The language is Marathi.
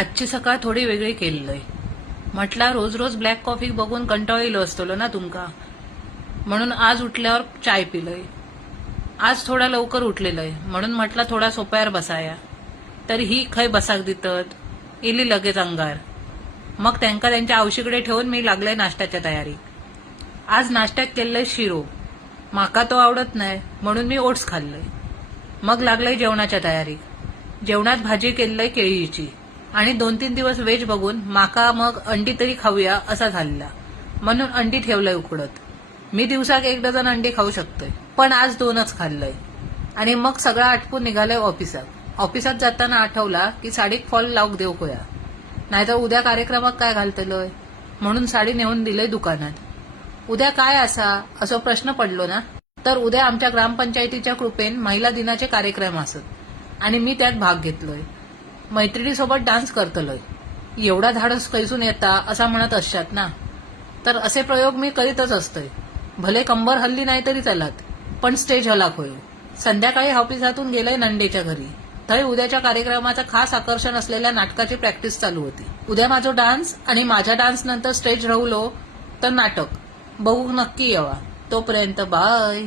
आजची सकाळ थोडी वेगळी केलेलंय. म्हटला रोज रोज ब्लॅक कॉफी बघून कंटाळिलो असतलो ना तुमका, म्हणून आज उठल्यावर चाय पिलंय. आज थोडा लवकर उठलेलंय म्हणून म्हटला थोडा सोप्यावर बसाया. तर ही खय बसाक दितत, इली लगेच अंगार. मग त्यांका त्यांच्या आवशीकडे ठेवून मी लागलंय नाश्त्याच्या तयारी. आज नाश्त्यात केलंय शिरो. माका तो आवडत नाही म्हणून मी ओट्स खाल्लंय. मग लागलंय जेवणाच्या तयारी. जेवणात भाजी केलंय केळीची आणि 2-3 दिवस वेज बघून माका मग अंडी तरी खाऊया असा झालेला, म्हणून अंडी ठेवलंय उकडत. मी दिवसाक 1 डझन अंडी खाऊ शकतोय, पण आज 2च खाल्लंय. आणि मग सगळं आटपून निघालंय ऑफिसात. ऑफिसात जाताना आठवला की साडीक फॉल लावूक देऊ खोया, नाहीतर उद्या कार्यक्रमात काय घालतलोय, म्हणून साडी नेऊन दिलंय दुकानात. उद्या काय असा असो प्रश्न पडलो ना, तर उद्या आमच्या ग्रामपंचायतीच्या कृपेन महिला दिनाचे कार्यक्रम असत आणि मी त्यात भाग घेतलोय. मैत्रिणीसोबत डान्स करतलोय. एवढा धाडस कैसून येता असा म्हणत असतात ना, तर असे प्रयोग मी करीतच असतोय. भले कंबर हल्ली नाही तरी चलात, पण स्टेज हलाक होईल. संध्याकाळी ऑफिसातून गेलंय नंडेच्या घरी. थंय उद्याच्या कार्यक्रमाचं खास आकर्षण असलेल्या नाटकाची प्रॅक्टिस चालू होती. उद्या माझा डान्स आणि माझ्या डान्स नंतर स्टेज राहुलो तर नाटक बघू नक्की येवा. तोपर्यंत बाय.